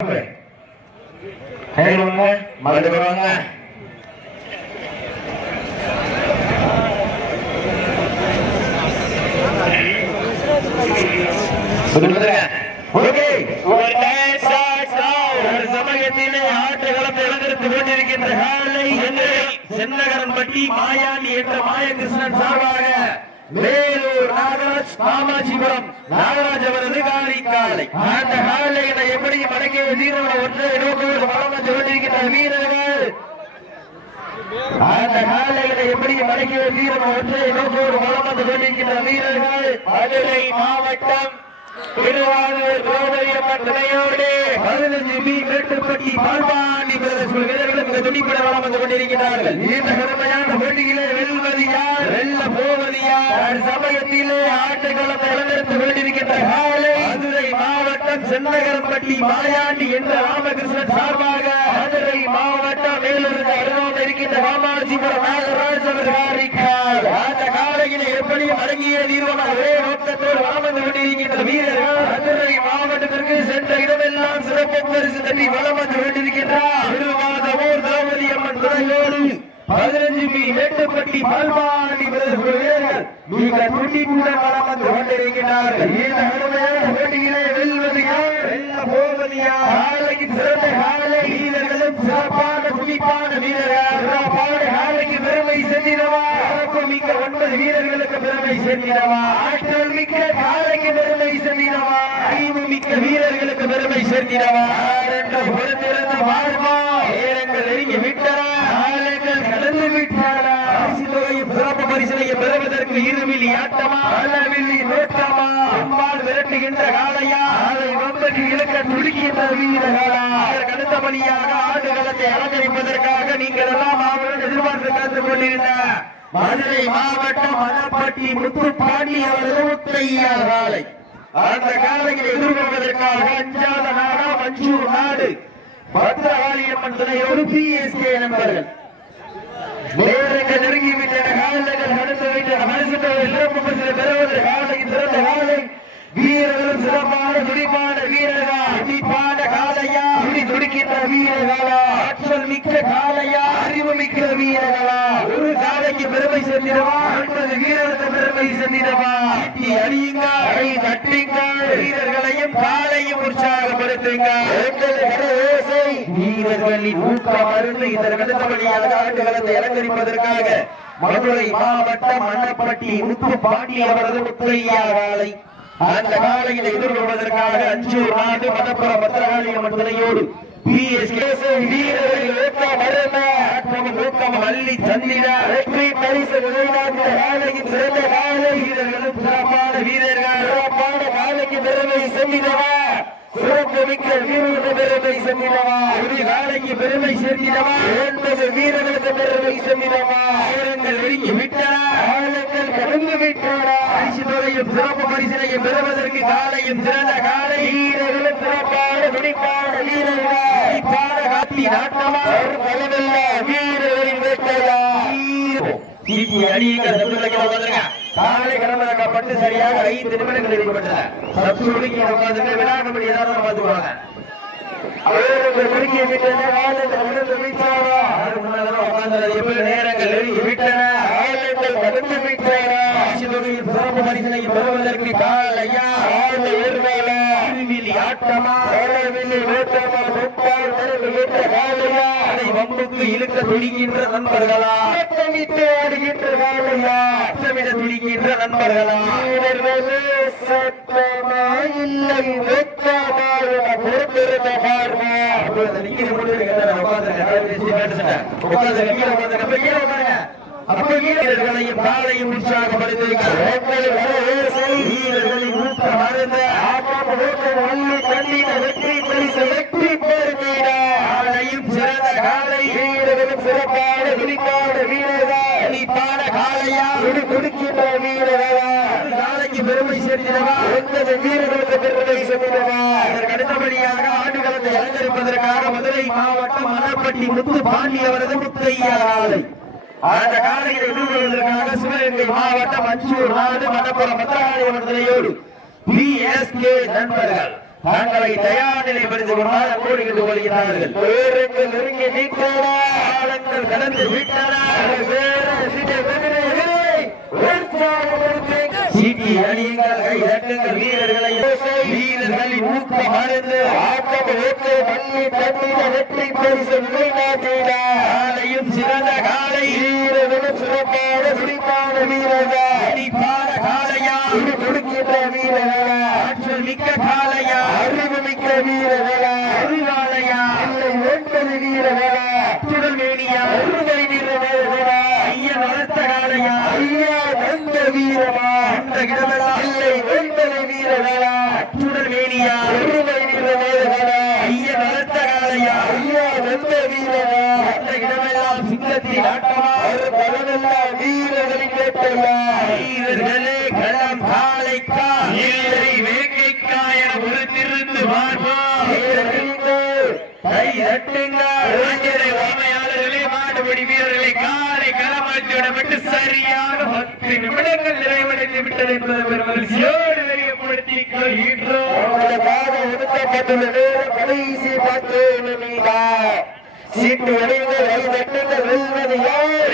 சமயத்திலே ஆட்டகளத்தை இழந்திருத்து கொண்டிருக்கின்ற சென்னகரன்பட்டி மாயாண்டி என்ற மாயகிருஷ்ணன் சார்பாக வேலூர் நாகராஜ் காமாட்சிபுரம் நாகராஜ் அவரது காலை அந்த காலைகளை எப்படி மடக்கிய வீரர்களை ஒன்றை நோக்கோடு வளம் வந்து கொண்டிருக்கின்ற வீரர்கள் அந்த காலைகளை எப்படி மடக்கிய வீரர்கள் ஒன்றை நோக்கோடு வளம் வந்து கொண்டிருக்கின்ற வீரர்கள் மதுரை மாவட்டம் திருவாரூர் கோவையம்மன் துணையோடு 15 பி மேட்டுப்பட்டி பால்பாண்டி வீரர்கள் மிக துடிப்புடன் வளம் வந்து கொண்டிருக்கிறார்கள். இந்த கடுமையான போட்டியிலே வெல்வது யார், வெல்ல போவது யார்? சமயத்திலே ஆட்டக்களத்தை இழந்திருத்து கொண்டிருக்கின்ற காலை மதுரை மாவட்டம் சென்னகரன்பட்டி மாயாண்டி என்ற ராமகிருஷ்ணன் சார்பாக மதுரை மாவட்டம் வேலூருக்கு அருகாமல் இருக்கின்ற காமாட்சிபுரம் நாகராஜ் அவர்கள் அந்த காலையிலே எப்படியும் அடங்கிய தீர்வான ஒரே நோக்கத்தோடு வளம் வந்து கொண்டிருக்கின்ற வீரர்கள் மதுரை மாவட்டத்திற்கு சென்ற இடமெல்லாம் சிறப்பு பரிசு தட்டி வளம் வந்து கொண்டிருக்கின்றார். திருவாதவூர் திரௌபதி அம்மன் துணையோடு 15 பி மேட்டுப்பட்டி பால்பாண்டி வீரர்கள் மிக துடிப்புடன் வளம் வந்து கொண்டிருக்கிறார்கள். இந்த கடுமையான போட்டியிலே வெல்வது யார், வெல்ல போவது யார்? காலைக்கு சிறந்த காலை வீரர்களும் சிறப்பான துடிப்பான வீரர்கள் சிறப்பான காலைக்கு பெருமை சென்றிடவா, மிக்க 9 வீரர்களுக்கு பெருமை சென்றிடவா, ஆற்றல் மிக்க காலைக்கு பெருமை சென்றிடவா, அறிவு மிக்க வீரர்களுக்கு பெருமை சென்றிடவா என்று பொறுத்திருந்த வாழ்வா நேரங்கள் நெருங்கி விட்டன, காலங்கள் கடந்து விட்டன. சிறப்பு பரிசனையை பெறுவதற்கு இருவிழி ஆட்டமா அளவில்லி நோட்டமா அம்பாள் விரட்டுகின்ற காலையா அதை வம்படி இழுக்க துடிக்கின்ற வீரர்களா? அதற்கு அடுத்தபடியாக ஆடுகளத்தை அலங்கரிப்பதற்காக நீங்கள் எல்லாம் அவர்கள் எதிர்பார்த்து காத்துக் கொண்டிருந்த மதுரை மாவட்டம் மணப்பட்டி முத்துப்பாண்டி அவரது முத்தையா காலை அந்த காலையில் எதிர்கொள்வதற்காக அஞ்சாத நாடா மஞ்சூர் நாடு பத்ரகாளியம்மன் துணையோடு பிஎஸ்கே நண்பர்கள் நேரங்கள் நெருங்கிவிட்டன, காலைகள் நடந்து விட்டன. மனசுக்கு சிறப்பு பரிசு பெறுவது காலைக்கு சிறந்த காலை வீரர்களும் சிறப்பான துடிப்பான வீரர்களா, துடிப்பான காலையா, துடிக்கின்ற வீரர்களா, ஆற்றல் மிக்க காலையா, அறிவு மிக்க வீரர்களா? ஒரு காலைக்கு பெருமை சென்றிடவா, 9 வீரர்களுக்கு பெருமை சென்றிடவா? அடியுங்கள், தட்டுங்கள், வீரர்களையும் காலையும் உற்சாகப்படுத்துங்கள். வீரர்களின் ஊக்கம் அருந்து இதற்கு அடுத்தபடியாக ஆட்டுகளத்தை அலங்கரிப்பதற்காக மதுரை மாவட்டம் மணப்பட்டி முத்துப்பாண்டி அவரது முத்தையா காலை அந்த காலையில் எதிர்கொள்வதற்காக அஞ்சூர் நாடு மணப்புறம் பத்திரகாளியம்மன் துணையோடு வீரர்கள் ஊக்கம் அள்ளி தந்திட வெற்றி பரிசு காலையின் சிறந்த காலை வீரர்களும் சிறப்பான வீரர்கள் சிறப்பான காலைக்கு பெருமை சென்றிடவா, சிறப்பு மிக்க வீரர்களுக்கு பெருமை சென்றிடவா, ஒரு காலைக்கு பெருமை சேர்த்திடவா, 9 வீரர்களுக்கு பெருமை சென்றிடவா. வீரர்கள் நெருங்கி விட்டன, காலங்கள் கடந்து விட்டன. பரிசு தொகையும் சிறப்பு பரிசனையும் பெறுவதற்கு காலையும் சிறந்த காலை வீரர்களும் சிறப்பான துடிப்பான வீரர்கள் காட்டி நாட்டமா பலவல்ல வீரர்களின் வேட்டையா காலை கடமையாக்கப்பட்டு சரியாக 5 நிமிடங்கள் இருக்கப்பட்டது. விழாக்கபடி ஏதாவது பார்த்துக்குவாங்க. நேரங்கள் நெருங்கி விட்டன, கடந்து விட்டன. சிறப்பு பரிசனை பெறுவதற்கு காலையா ஆட்டமா அதை வம்புக்கு இழுக்க துடிக்கின்ற நண்பர்களா, ஆடுகின்ற காலையா, அச்சமிட துடிக்கின்ற நண்பர்களா? சட்டமா இல்லை வெட்டமா பொறுத்திருந்த பார்மா வீரர்களையும் காலையும் உற்சாகப்படுத்திருக்கிறார். வெற்றி பரிசு வெற்றி பெறுகிறாரையும் சிறந்த காலை வீரர்களும் சிறப்பான துடிப்பான வீரர்களான காலையா துடிக்கின்ற வீரர்களா காலைக்கு பெருமை சேர்த்திடவா, 9 வீரர்களுக்கு பெருமை சேர்த்திடவா. அதற்கு அடுத்தபடியாக ஆடுகளத்தை அலங்கரிப்பதற்காக மதுரை மாவட்டம் மணப்பட்டி முத்துப்பாண்டி அவரது முத்தையா காலை அந்த காலையில் எதிர்கொள்வதற்காக சிவகங்கை மாவட்டம் மஞ்சூர் நாடு மணப்புறம் பத்திரகாளியம்மன் துணையோடு பிஎஸ்கே நண்பர்கள் தங்களை தயார் நிலைப்படுத்திக் கொண்டால் கோடிக்கிட்டு கொள்கிறார்கள். பேருங்கள் நெருங்கி நீட்டாரா காலங்கள் கடந்து விட்டாரா சீட்டி அணியுங்கள், கை தட்டுங்கள், வீரர்களை வீரர்களின் ஊக்கம் அறிந்து ஆட்டம் ஓட்டு மண்ணி தண்ணீர வெற்றி பரிசு நிலைநாட்டினாலையும் சிறந்த காலை வீரர்களும் சிறப்பான சிரிப்பான வீரர்கள் இனிப்பான காலையா இது கொடுக்கின்ற வீரர்களா ஆற்றல் மிக்க காலையா அறிவு மிக்க வீரர்களா அறிவாலையா இல்லை ஒன்பது வீரர்களா அத்துடன் வேணியா ஒருவரை வீரர்களா ஐயன் வளர்த்த காலையா ஐயா வந்த வீரமா அந்த இடமெல்லாம் இல்லை ஒன்பது வீரர்களா அத்துடன் வேணியா ஒருவரை வீரர்களா ஐயன் வளர்த்த காலையா ஐயா வந்த வீரமா அந்த இடமெல்லாம் சிங்கத்தின் ஆட்டமா ஒரு பலனெல்லாம் வீரர்களின் கேட்டல்லா வீரர்களே களம் காலைக்கா இல்லை வேங்கைக்கா என பொறுத்திருந்து பார்ப்போம். கை தட்டுங்கள் உரிமையாளர்களே, மாடுபிடி வீரர்களை காலை களமாற்றி விடப்பட்டு சரியாக 10 நிமிடங்கள் நிறைவடைந்து விட்டது என்பதை மகிழ்ச்சியோடு தெரியப்படுத்திக் கொள்கின்றோம். ஒதுக்கப்பட்டுள்ள நேரம் கடைசி 10 நிமிடம். சீட்டு அணிகள் கை தட்டுங்கள், வெல்வது யார்?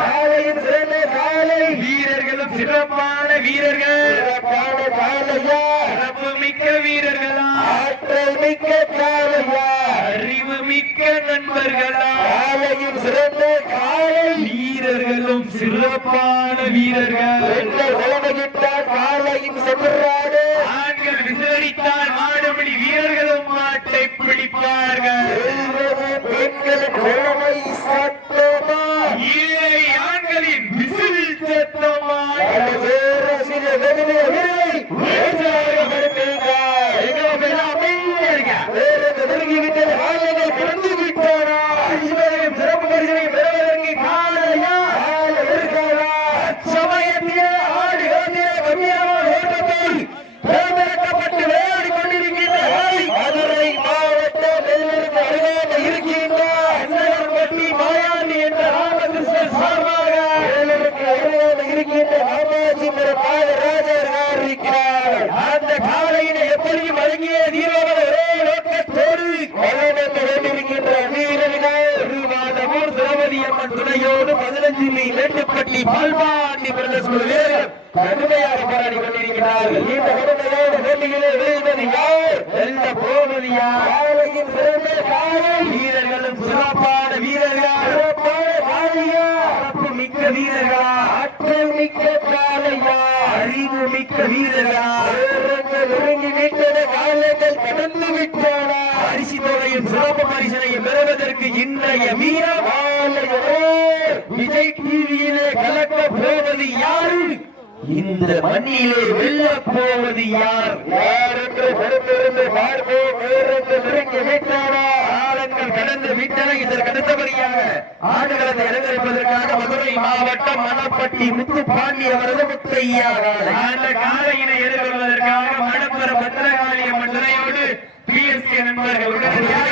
காலையின் சிறந்த காலை வீரர்களும் சிறப்பான வீரர்கள் சிறப்பான காலையா சிறப்பு மிக்க வீரர்களா ஆற்றல் மிக்க காலையா அறிவு மிக்க நண்பர்களா காலையும் சிறந்த காலை வீரர்களும் சிறப்பான வீரர்கள் பெண்கள் உலகிட்டால் காலையும் சென்றாடு ஆண்கள் விசாரித்தால் மாடுபிடி வீரர்களும் மாட்டை பிடிப்பார்கள். பெண்களின் உலகை சட்டமா இல்லை ஆண்களின் விசில் சத்தமா சிறப்பு பரிசனை பெறுவதற்கு காலையா இருக்காரா சமயத்திலே ஆடு கம்பீரமான ஓட்டத்தில் தேர்ந்தெடுக்கப்பட்டு விளையாடி கொண்டிருக்கின்ற மதுரை மாவட்ட நெல்லூருக்கு அருகாமல் இருக்கின்ற அன்னகர்பட்டி மாயாண்டி என்ற ராமகிருஷ்ணன் சார்பாக நெல்லூருக்கு அருகாமல் இருக்கின்ற ராமாஜிந்திர பாலராஜர் இருக்கிறார். அந்த காலையினை எப்படியும் வழங்கிய தீர்வான ஒரே நோக்கத்தோடு வளர்ந்து கொண்டிருக்கின்ற வீரர்கள் திருவாதமூர் திரௌபதி அம்மன் துணையோடு 15 மீ மேட்டுப்பட்டி பால்பாண்டி பிரதேச வீரர்கள் கடுமையாக போராடி கொண்டிருக்கிறார்கள். இந்த கடுமையான போட்டியிலே வெல்வது யார்? வெல்ல போவது யார்? காலையின் சிறந்த காலை வீரர்களும் சிறப்பான வீரர்கள் சிறப்பான காலையா சிறப்பு மிக்க வீரர்களா ஆற்றல் மிக்க காலையா அறிவு மிக்க வீரர்களா ஒருங்கி விட்டன காலங்கள் கடந்து விட்டன அரிசி தொகையும் சிறப்பு பரிசனையும் பெறுவதற்கு இன்றைய வீரம் விஜய் டிவியிலே கலக்க போவது யாரு? இந்த மண்ணிலே வெல்ல போவது யார்? யார் என்று பொறுத்திருந்து பார்ப்போம். வீரர்கள் நெருங்கி விட்டன காலங்கள் கடந்து விட்டன. இதற்கு அடுத்தபடியாக ஆடுகளத்தை அலங்கரிப்பதற்காக மதுரை மாவட்டம் மணப்பட்டி முத்துப்பாண்டி அவரது முத்தையா அந்த காலையினை எதிர்கொள்வதற்காக மணப்புறம் பத்திரகாளி அம்மன் துணையோடு பிஎஸ்கே நண்பர்கள் உடனடியாக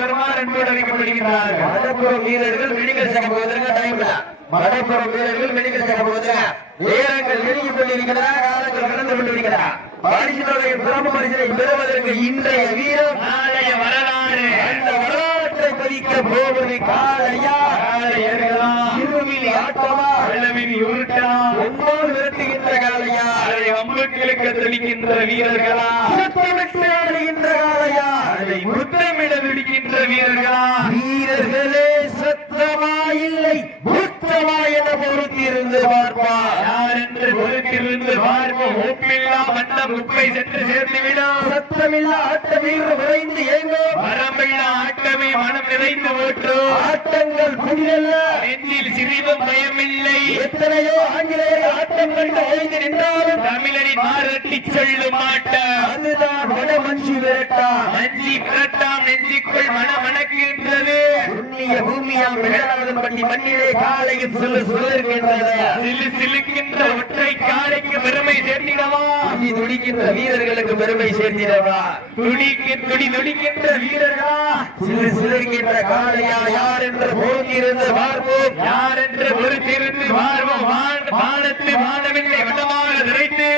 வருமாறு அன்போடு அழைக்கப்படுகிறார்கள். மணப்புறம் வீரர்கள் மெடிக்கல் செக் போவதற்கு டைம் இல்ல. மணப்புறம் வீரர்கள் மெடிக்கல் செக் போவதற்கு நேரங்கள் நெருங்கி கொண்டிருக்கிறதா காலங்கள் கடந்து கொண்டிருக்கிறதா பரிசுடைய சிறப்பு பரிசனை பெறுவதற்கு இன்றைய வீரம் நாளைய வரலாறு அந்த வரலாற்றை பதிக்க போவது காலையா காலையர்களா இருமிலி ஆட்டமா வெள்ளமினி உருட்டா ஒன்போடு விரட்டுகின்ற காலையா அதை அம்புக்களுக்கு தெளிக்கின்ற வீரர்களா சுத்தமிட்ட காலையா அதை முத்தமிட விடுகின்ற வீரர்களா வீரர்களே சத்தமா இல்லை முத்தமா என பொறுத்திருந்து பார்ப்பார் யார் என்று பொறுத்திருந்து பார்ப்போம். ஒப்பில்லா மன்னம் உப்பை சென்று சேர்ந்துவிடும் சத்தமில்லா ஆட்ட வீரர் விரைந்து ஏங்கும் வரம்பில்லா ஆட்டமே மனம் நிறைந்து ஓட்டும் ஆட்டங்கள் புதிதல்ல நெஞ்சில் சிறிதும் பயமில்லை. எத்தனையோ ஆங்கிலேயர் ஆட்டம் கண்டு ஓய்ந்து நின்றாலும் தமிழரின் மாரட்டி சொல்லும் ஆட்டம் அதுதான் மனமஞ்சி விரட்டா மஞ்சி விரட்டாம் நெஞ்சிக்குள் மனமணக்குகின்றது. புண்ணிய பூமியாம் வெங்கடாதன்பட்டி மண்ணிலே காலையும் சிலு சிலிருக்கின்றது. சிலு சிலுக்கின்ற ஒற்றை காலைக்கு பெருமை சேர்த்திடவா, துடிக்கின்ற வீரர்களுக்கு பெருமை சேர்த்திடவா, துடிக்கின்ற வீரர்களா சிலு சிலிருக்கின்ற காலையா யார் என்று போக்கிருந்து பார்ப்போம், யார் என்று பொறுத்திருந்து பார்ப்போம். வானத்து வானவில்லை வட்டமாக நிறைத்து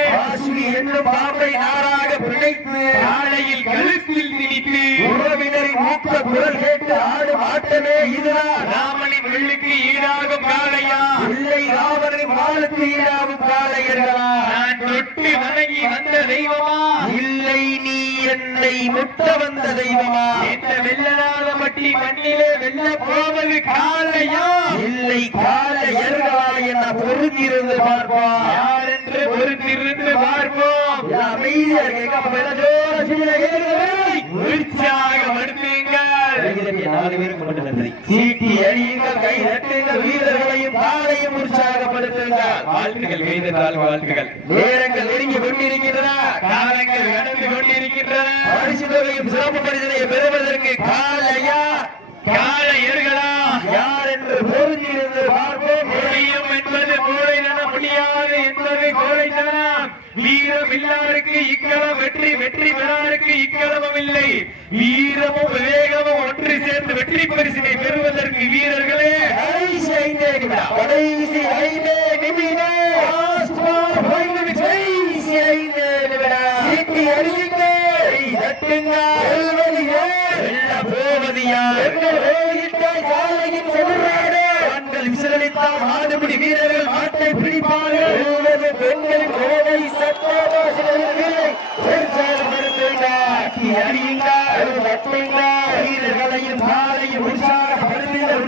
என்னும் பாம்பை நாராக பிழைத்து காலையில் கழுத்தில் திணித்து உறவினரின் மூத்த குரல் கேட்டு ஆடும் ஆட்டமே இதுதான். ராமனின் வெள்ளுக்கு ஈடாகும் காளையா, இல்லை ராவணனின் வாளுக்கு ஈடாகும் காளையர்களா? நான் தொட்டு வணங்கி வந்த தெய்வமா, இல்லை நீ என்னை முட்ட வந்த தெய்வமா? இந்த வெள்ளநாதமட்டி மண்ணிலே வெல்ல போவது காளையா, இல்லை காளையர்களா என பொறுத்திருந்து பார்ப்போம், யார் என்று பொறுத்திருந்து பார்ப்போம். வீரர்களையும் காலையும் உற்சாகப்படுத்துங்கள். வாழ்த்துகள் கைதட்டால் வாழ்த்துகள். நேரங்கள் நெருங்கி கொண்டிருக்கின்றன, காலங்கள் கடந்து கொண்டிருக்கின்றன. பரிசு தொகையும் சிறப்பு பரிசனை பெறுவதற்கு காலையா காளையர்களா யார் என்று பொருந்திருந்து பார்ப்போம். முடியும் என்பது கோழைதனம், முடியாது என்பது கோழைதனம். வீரம் இல்லாருக்கு இக்களம் வெற்றி, வெற்றி பெறாருக்கு இக்களமும் இல்லை. வீரமும் விவேகமும் ஒன்று சேர்ந்து வெற்றி பரிசினை பெறுவதற்கு வீரர்களே கடைசி 5 நிமிடம், கடைசி 5 நிமிடம், சீட்டி அடியுங்கள், விசிலளித்தால் ஆடுபடி வீரர்கள் மாட்டை பிடிப்பார்கள். பெண்களின் கோவை வீரர்களையும் காலையும் உற்சாகப்படுத்துங்கள்.